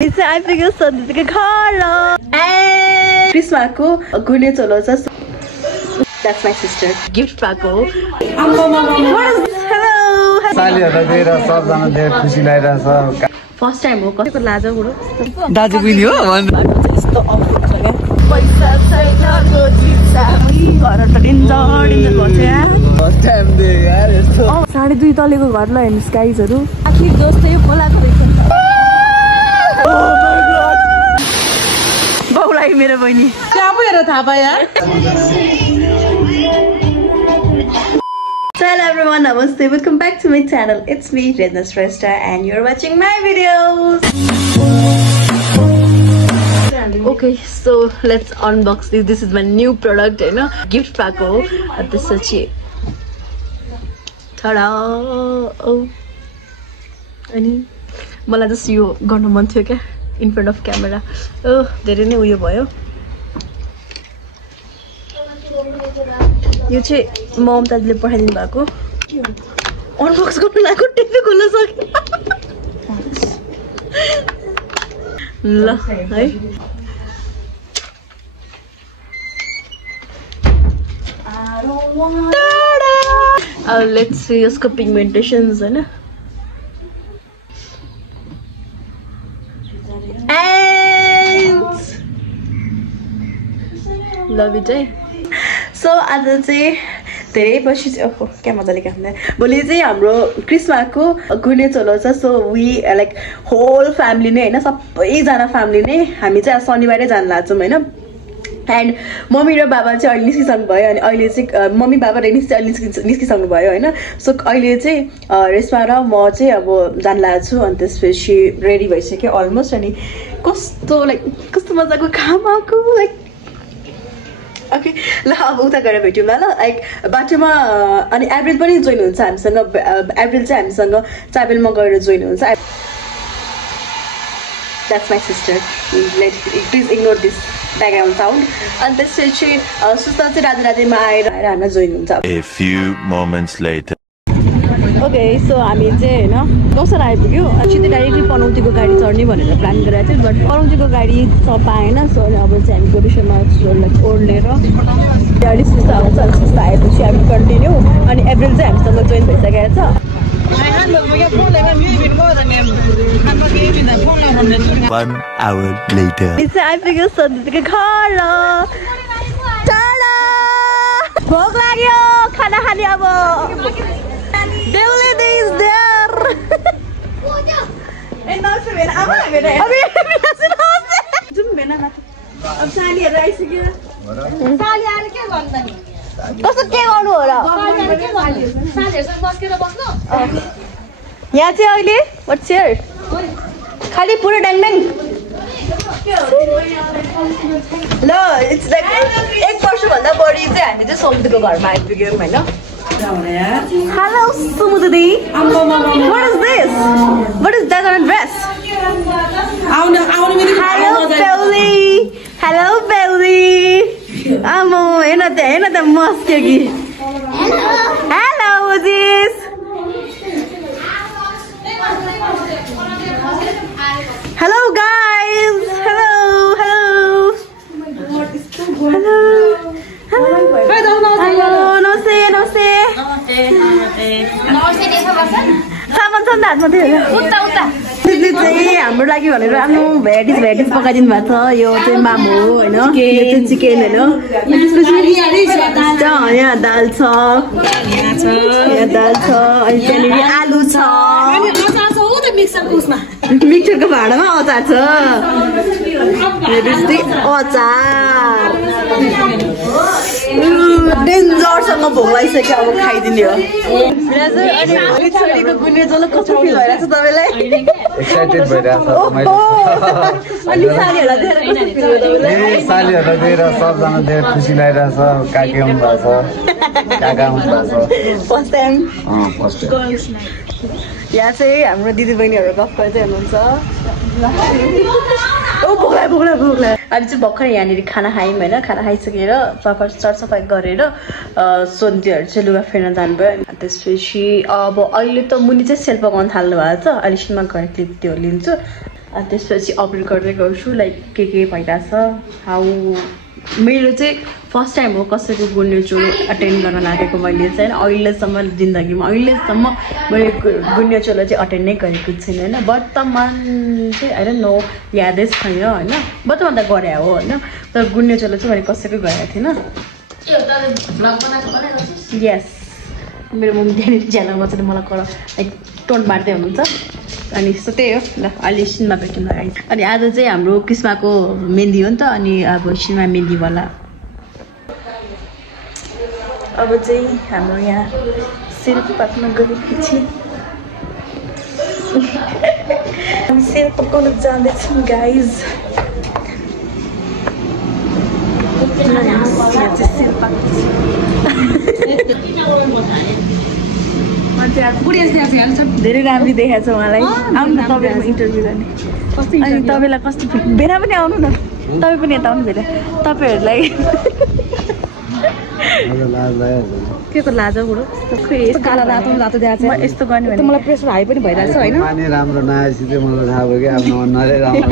I figure something like a and Christmas Gune Cholosa. That's my sister. Gift Paco. What is this? Hello. First time ho कसैको लाजा बुढो दाजु पनि हो यस्तो अफर छ के पैसा छैन गोजिसा घर त डेन्जर भन्छ यार फर्स्ट टाइम दे यार यस्तो 2.5 तलेको घर ल हेर्नुस् गाइजहरु आखिर जस्तो यो खोलाको रहेछ ओ माय गॉड बाउलाई मेरो बहिनी त्यहाँ पो हेर थाहा पाए यार Hello everyone, namaste, welcome back to my channel. It's me, Redna Shrestha, and you're watching my videos. Okay, so let's unbox this. This is my new product, you know, gift Paco. This is a ta-da! Oh, ani मलाई just यो गर्न मन थियो क्या in front of camera. Oh, धेरै नै उयो भयो. यो चाहिँ मम दाजुले पठाइदिनु भएको अनबक्स गर्न लागेको टिपी खोल्न सके ल है अब लेट्स सी यसको पिगमेन्टेशन्स हैन लभ इट है सो आज चाहिँ धेरै पछि ओहो क्या मजाले काम भोलि चाहिँ हाम्रो क्रिसमसको गुने चलो छ so we like whole family नै हैन सबैजना फ्यामिली नै हामी चाहिँ शनिबारै जान लाग्छौँ हैन एन्ड मम्मी र बाबा चाहिँ अहिले निस्किसक्नु भयो अनि अहिले चाहिँ मम्मी बाबा र निस्किसक्नु भयो हैन सो अहिले चाहिँ रेस्मा र म चाहिँ अब जान लाग्छु अनि त्यसपछि रेडी भइसक्यो अलमोस्ट अनि कस्तो मजाको खामाको लाइक ओके ल अब उता गएर भेट्यौँ ल लाइक बाटोमा अनि एप्रिल पनि जोइन हुन्छ हामीसँग एप्रिल चाहिँ हामीसँग ट्राभलमा गएर जोइन हुन्छ that's my sister please ignore this background sound अनि त्यसपछि सुस्ता चाहिँ राधेमा आएर हामीलाई जोइन हुन्छ ओके सो हामी चाहिँ होइन कौशल आइपुग्यो सिधै डाइरेक्टली पनौतीको गाडी चढ्ने भनेर प्लान गरेको थियो बट पनौतीको गाडी पाएन सो अब चाहिँ हामी गोरुसमा ओर्लेर अलिक सुस्ता आउँछ अलिक सुस्ता आएपछि हामी कन्टिन्यू अनि एप्रिल चाहिँ हामीसँग जोइन भइसकेको छ भोक लाग्यो खाना खाने अब Devil is there. And also when I'm over there. Abhi nasin house. Jum mena na. Ab sali rice ke. Sali aane ke garda ni. Kaso ke garnu ho ra? Sali सँग बस्केर बस्नु. यहाँ चाहिँ अहिले what's here? खाली पुरो ड्याङड्याङ. ल it's like एक वर्षभन्दा बढी चाहिँ हामी चाहिँ समुद्रको घरमा आइपुग्यौँ हैन Hello, Sumudadi. What is this? What is that on a dress? Hello, Belly. Hello, Belly. Amo, ena the mask aquí. Hello, Udis. Hello, guys. Hello. हाम्रो लागि भनेर आफ्नो भेराइटिज पकाइदिनु भएको छ यो चाहिँ मामु हो होइन यो चाहिँ चिकन होइन यहाँ दाल छ अनि त्यहाँनिर आलु छ मिक्सरको भाँडामा अचार छ अचार डेन्जरसँग भोक लागिसक्यो अब खाइदिने हो अनि छोरीको गुन्ने जल कस्तो फिल भइरहेछ तपाईँलाई एक्साइटेड भइरहेछ अनि सालीहरूलाई दिएर सबजना धेरै खुसी लागिरहेछ काकी आउनु भएको छ काका आउनु भएको छ फर्स्ट टाइम यहाँ चाहिँ हाम्रो दिदी बहिनीहरू गफ गर्दै हुनुहुन्छ ओ भोक लाग्यो हामी चाहिँ भर्खर यहाँनिर खाना खायौँ होइन खाना खाइसकेर सरसफाइ गरेर सोन्तीहरू चाहिँ लुगा फेर्न जानुभयो त्यसपछि अब अहिले त मुनि चाहिँ सेल पकाउन थाल्नु भएको छ अहिले सिनमा गएर क्लिप त्यो लिन्छु त्यसपछि अपडेट गर्दै गर्छु लाइक के भइरहेछ हाउ मेरो चाहिँ फर्स्ट टाइम हो कसैको गुन्योचोलो अटेन्ड गर्न लागेको मैले चाहिँ अहिलेसम्म जिन्दगीमा अहिलेसम्म मैले गुन्योचोलो चाहिँ अटेन्ड नै गरेको छुइनँ होइन वर्तमान चाहिँ आई डोन्ट नो यादै छैन होइन वर्तमान त गरे हो होइन तर गुन्योचोलो चाहिँ मैले कसैकै गरेको थिइनँ यस मेरो मम्मी त्यहाँनिर ज्याला बच्चाले मलाई लाइक टोन्ट मार्दै हुनुहुन्छ अनि यस्तो त्यही हो ल अहिले सिनमा भेट्यौँ लगाइ अनि आज चाहिँ हाम्रो कृष्णको मेहन्दी हो नि त अनि अब सिनमा मेहन्दीवाला अब चाहिँ हाम्रो यहाँ सेल पाक्न गएपछि हामी सेल पकाउन जाँदैछौँ गाइज धेरै राम्रो देखाएको छ उहाँलाई आउनु न तपाईँको इन्टरभ्यू गर्ने अनि तपाईँलाई कस्तो बेला पनि आउनु न तपाईँ पनि यता आउनु बेला तपाईँहरूलाई के को लाज बुढो काला रातो रातो देखाएको छ यस्तो गर्ने भने मलाई प्रेसर हाई पनि भइरहेको छ होइन माने राम्रो नआएपछि चाहिँ मलाई थाहा भयो कि आफ्नो अनुहारै राम्रो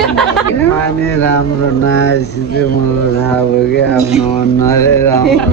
माने राम्रो नआएपछि चाहिँ मलाई थाहा भयो कि आफ्नो अनुहारै राम्रो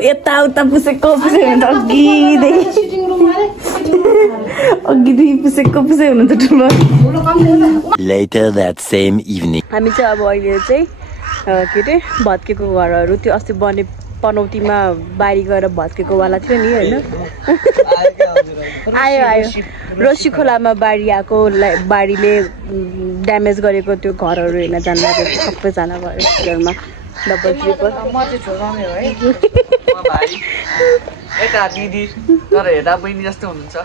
यताउता पुसेको हुनुहुन्छ अघिदेखि पुसेको हुनुहुन्छ ठुलो Later that same evening. हामी चाहिँ अब अहिले चाहिँ के अरे भत्केको घरहरू त्यो अस्ति पनौतीमा बारी गएर भत्केकोवाला थियो नि होइन आयो रोसी खोलामा बारी आएको बारीले ड्यामेज गरेको त्यो घरहरू हेर्न जानु लागेको सबैजना घरमा डबल ट्रिपल यता दिदी तर हेर्दा बहिनी जस्तो हुनुहुन्छ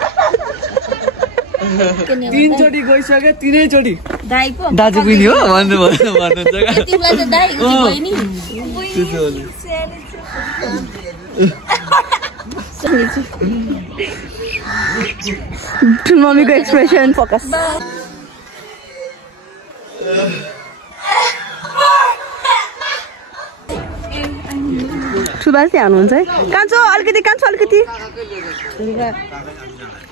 तीनचोटि गइसक्यो तीनैचोटि दाजु बहिनी हो मम्मीको एक्सप्रेसन फोकस ठुल्बा चाहिँ हाल्नुहुन्छ है कान्छो अलिकति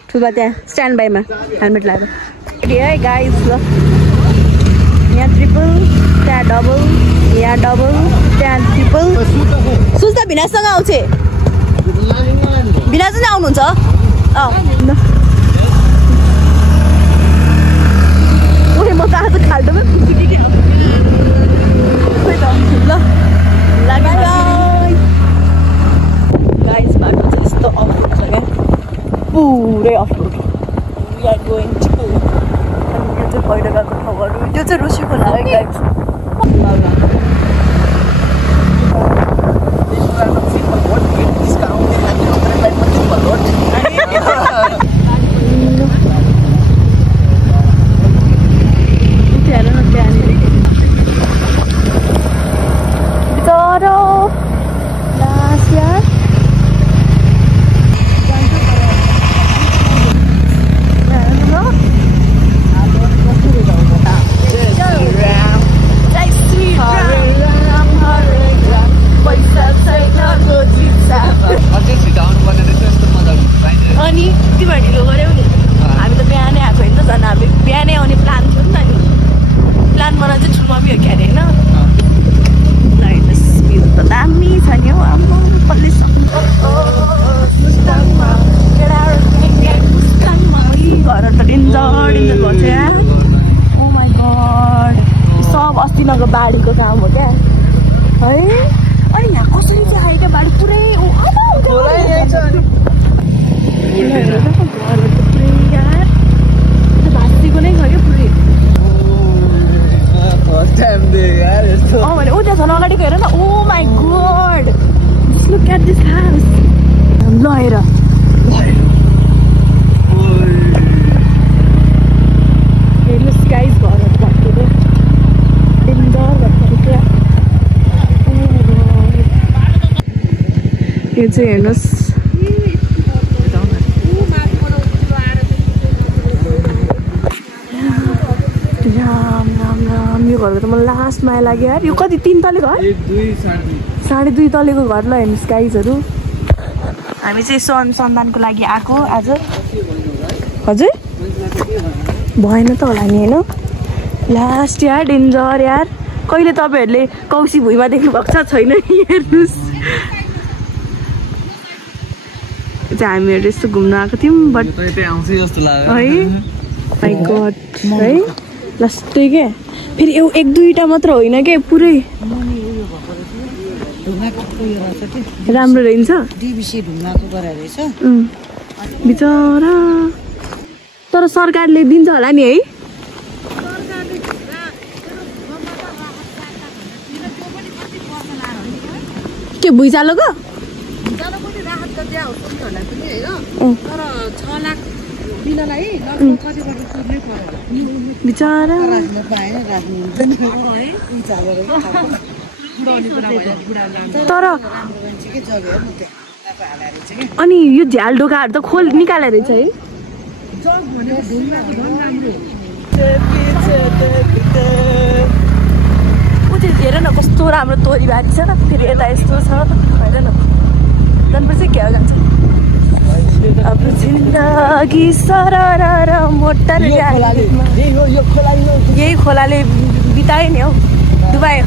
ठुल्बा त्यहाँ स्ट्यान्ड बाईमा हेलमेट लगाएर है गाइस ल यहाँ ट्रिपल त्यहाँ डबल यहाँ डबल त्यहाँ ट्रिपल सुस्ता भिनाससँग आउँछ भिनाज नै आउनुहुन्छ म त आज खाल्टोमै ल गाइस बाटो चाहिँ यस्तो अफरोड छ क्या पुरै अफरोड वी आर गोइङ टु यो चाहिँ पहिरो गएको ठाउँहरू त्यो चाहिँ रोसी खोला है गाइस अनि तिमीहरू ढिलो गऱ्यौ नि हामी त बिहानै आएको होइन त झन् हामी बिहानै आउने प्लान थियो नि त नि प्लान बनाएर चाहिँ ठुलो मम्मी हो कि अरे होइन भ्यू त दामी छ नि हौ आम्मा पल्लिस घर त डेन्जर भएको छ ओ माई गड सब अस्ति नगो बाढीको काम हो क्या है अनि यहाँ कसरी चाहिँ आयो क्या बाढी पुरै भाँसीको नै गयो पुरै भने ऊ त्यहाँ झन् अगाडिको हेर न oh my god look at this house ल हेर हेर्नुहोस् गाइस घरहरू भत्केको चाहिँ हेर्नुहोस् राम राम राम यो घरको त मलाई लास्ट माया लाग्यो यार यो कति 3 तले घर 2.5 तलेको घर ल हेर्नुहोस् गाइजहरू हामी चाहिँ यसो अनुसन्धानको लागि आएको आज हजुर भएन त होला नि होइन लास्ट यार डेन्जर यार कहिले तपाईँहरूले कौशी भुइँमा देख्नु भएको छ छैन हेर्नुहोस् हामीहरू यस्तो घुम्न आएको थियौँ बट है माई गड है लास्टै क्या फेरि 1-2टा मात्र होइन क्या पुरै राम्रो रहन्छ बिचरा तर सरकारले दिन्छ होला नि है के भुइँचालोको बिचरा तर अनि यो झ्याल ढोकाहरू त खोल निकालेर रहेछ है हेर न कस्तो राम्रो तोरीबारी छ न फेरि यता यस्तो छ हेर न जनपछि क्या जान्छ अब जिन्दगी सरर मोटर यही खोलाले बितायो नि हौ डुबायो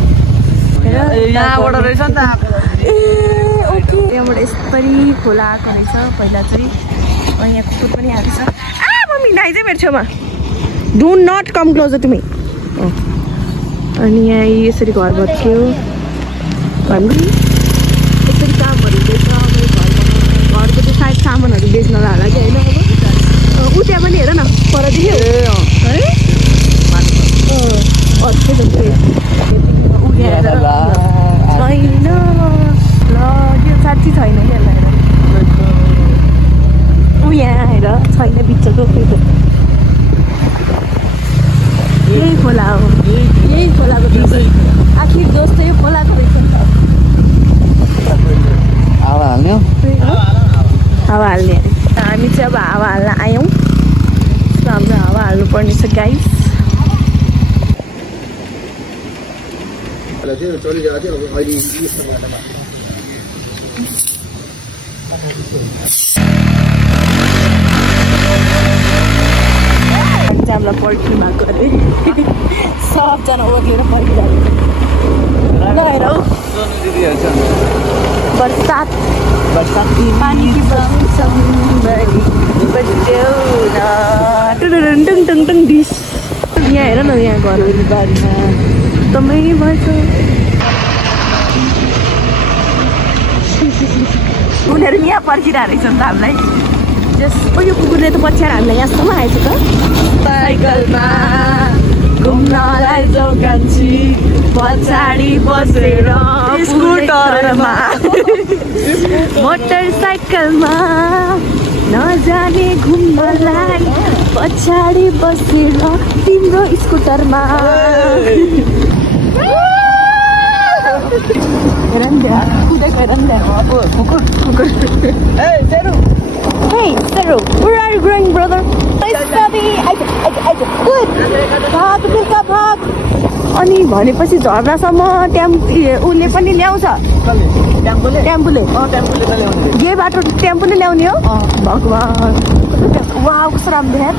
यहाँबाट रहेछ नि त ए ओके यहाँबाट यसरी खोला आएको रहेछ पहिला चाहिँ यहाँ कुकुर पनि आएको छ आ मम्मी नाइज मेरो छेउमा don't not come closer to me अनि यहाँ यसरी घर भत्क्यो घरको चाहिँ सायद सामानहरू बेच्नलाई होला कि होइन अब उ त्यहाँ पनि हेर न परदेखि है छैन ल यो साँच्ची छैन कि ऊ यहाँ हेर छैन बिचको यही खोला हो यही खोलाको आखिर दोष त यो खोलाको रहेछ नि त हावा हाल्ने हामी चाहिँ अब हावा हाल्न आयौँ हाम्रो हावा हाल्नु पर्ने छ गाइस हामीलाई पर्खिनु भएको अरे सबजना ओर्लेर पर्खिरहेको ल हेर बरसात पानी की टुङ डिस यहाँ हेर न यहाँ घरहरू बारीमा एकदमै भएछ उनीहरू यहाँ पर्खिरहेको रहेछ नि त हामीलाई यो कुकुरले त पछ्याएर हामीलाई यहाँसम्म आएछ त साइकलमा घुम्नलाई जोगान्छु पछाडि बसेर स्कुटरमा मोटरसाइकलमा नजाने घुम्नलाई पछाडि बसेर तिम्रो स्कुटरमा Hey, Seru, where are you going, brother? Nice puppy. Good. Hug, pick up, hug. अनि भनेपछि झर्नासम्म उसले पनि ल्याउँछ टेम्पोले यही बाटो टेम्पोले ल्याउने हो भगवान् वाउ कस्तो राम्रो है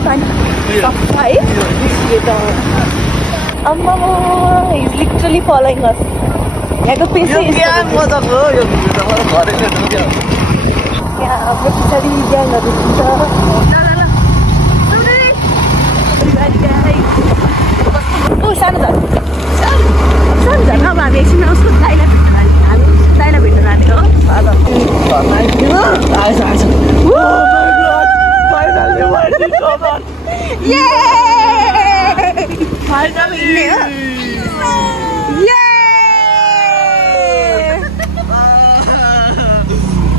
अम्मा इज लिटरली फलोइङ अस यहाँको पेसै यहाँ हाम्रो पछाडि ग्याङहरू हुन्छ ओ सानो झन् अब हामी एकछिन उसको दाइलाई भेट्न जाने हो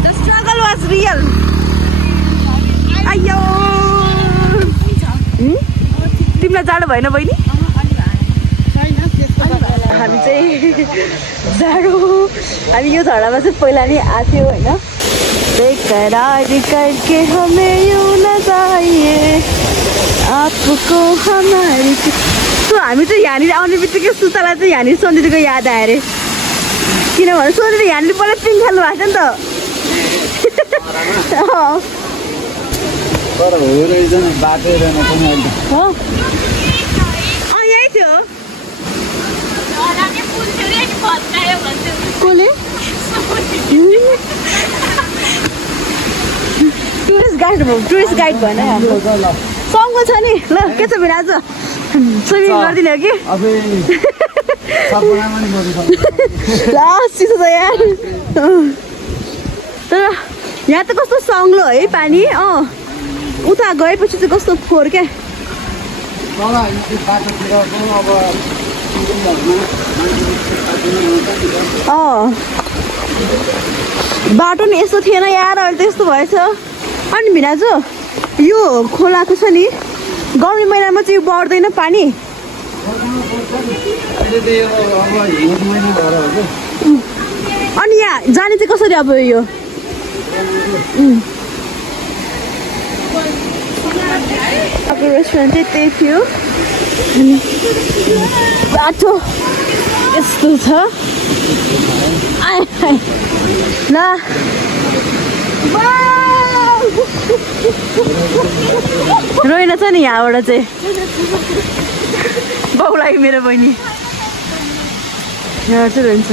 The struggle was real. Ayo. तिमीलाई जाडो भएन बहिनी हामी चाहिँ जाडो हामी यो झडामा चाहिँ पहिला नि आथ्यो होइन बेकरार करके हमें यूं न जाइए आपको हमारी सो हामी चाहिँ यहाँनिर आउने बित्तिकै सुतालाई चाहिँ यहाँनिर सन्दिदीको याद आयो अरे किनभने सन्दिदी यहाँनिर पहिला पिङ खेल्नु भएको थियो नि त तर हो रहेछ नि बाटो रहेन पनि यही थियो कसले टुरिस्ट गाइड भएन सँगो छ नि ल के छ भने आज स्विमिङ गरिदिने हो कि चिसो छ यार तर यहाँ त कस्तो सङ्लो है पानी उता गएपछि चाहिँ कस्तो फोहोर क्या बाटो नि यस्तो थिएन यार अहिले त यस्तो भएछ अनि भिनाजु यो खोलाको छ नि गर्मी महिनामा चाहिँ बढ्दैन पानी अनि यहाँ जाने चाहिँ कसरी अब यो अब रेस्टुरेन्ट चाहिँ त्यही थियो बाटो यस्तो छ ल रोइन छ नि यहाँबाट चाहिँ बाउ लागि मेरो बहिनी यहाँ चाहिँ रोइन्छ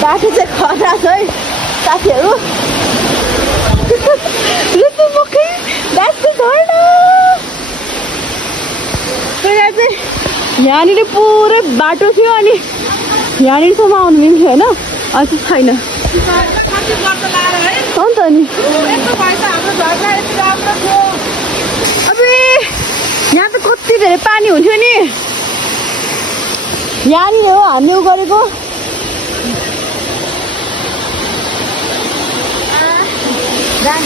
बाटो चाहिँ खतरा छ है साथीहरू यहाँनिर पुरै बाटो थियो अनि यहाँनिरसम्म आउनु मिल्थ्यो होइन अझै छैन हो नि त नि अब यहाँ त कति धेरै पानी हुन्थ्यो नि यहाँनिर हो हामीले उ गरेको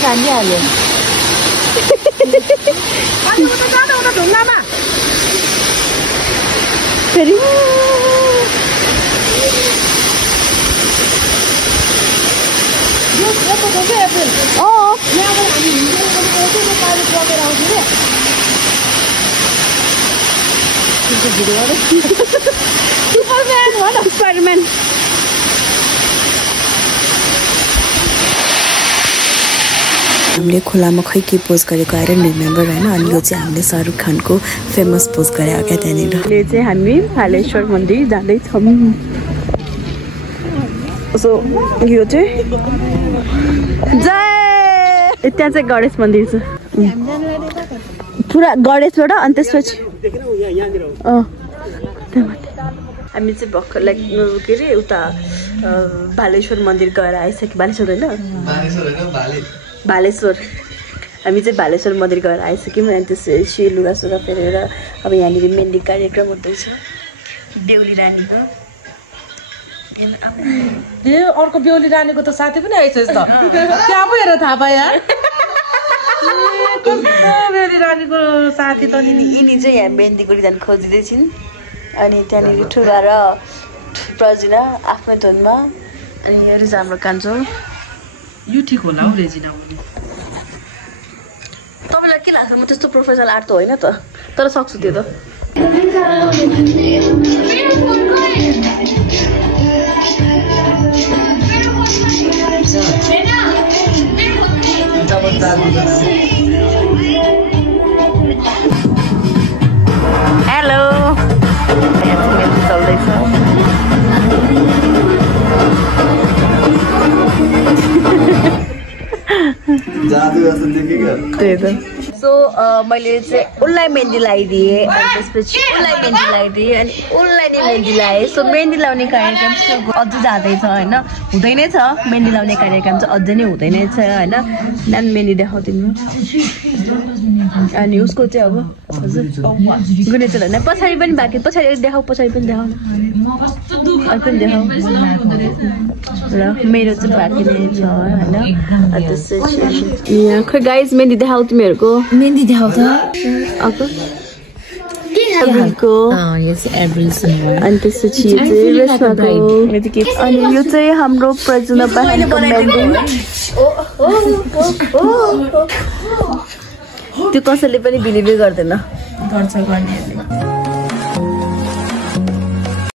हालिहाल्यो फेरि सुपरम्यान हो न स्पाइडरम्यान हामीले खोलामा खै के पोस्ट गरेको आई डोन्ट रिमेम्बर होइन अनि यो चाहिँ हामीले शाहरुख खानको फेमस पोस्ट गरेको क्या त्यहाँनिर अहिले चाहिँ हामी भालेश्वर मन्दिर जाँदैछौँ सो यो चाहिँ जय त्यहाँ चाहिँ गणेश मन्दिर छ पुरा गणेशबाट अनि त्यसपछि हामी चाहिँ भर्खर लाइक के अरे उता भालेश्वर मन्दिर गएर आइसक्यो बालेश्वर होइन भालेश्वर हामी चाहिँ भालेश्वर मन्दिर गएर आइसक्यौँ अनि त्यसपछि लुगासुगा फेरेर अब यहाँनिर मेहन्दी कार्यक्रम हुँदैछ बेहुली रानीको ए अर्को बेहुली रानीको त साथी पनि आइसक्यो त त्यहाँ पो हेरेर थाहा पायो यार बेहुली रानीको साथी त नि यिनी चाहिँ यहाँ मेहन्दीको डिजाइन खोजिँदै छिन् अनि त्यहाँनिर ठुला र प्रजिना आफ्नै धुनमा अनि यो चाहिँ हाम्रो कान्छो यो ठिक होला हौ रेजिना तपाईँलाई के लाग्छ म त्यस्तो प्रोफेसनल आर्ट त होइन त तर सक्छु त्यो त हेलो चल्दैछ त्यही त सो मैले चाहिँ उसलाई मेहन्दी लगाइदिएँ अनि त्यसपछि उसलाई मेहन्दी लगाइदिएँ अनि उसलाई नै मेहन्दी लगाएँ सो मेहन्दी लाउने कार्यक्रम चाहिँ अझ जाँदैछ होइन हुँदै नै छ मेहन्दी लाउने कार्यक्रम चाहिँ अझै नै हुँदै नै छ होइन नानी मेहन्दी देखाउँदिनु अनि उसको चाहिँ अब हजुर गुनेचल होइन पछाडि पनि बाँकी पछाडि देखाऊ पछाडि पनि देखाऊ अर्को पनि देखाऊ र मेरो चाहिँ बाँकी नै छ होइन त्यसपछि यहाँ खै गाइज मेहन्दी देखाऊ तिमीहरूको मेहन्दी देखाउँछ अर्को एप्रिलको अनि त्यसपछि यो चाहिँ रेशमाको अनि यो चाहिँ हाम्रो प्रजुना बहिनीको मेहन्दी त्यो कसैले पनि बिलिभै गर्दैन गर्छ गर्नेहरूले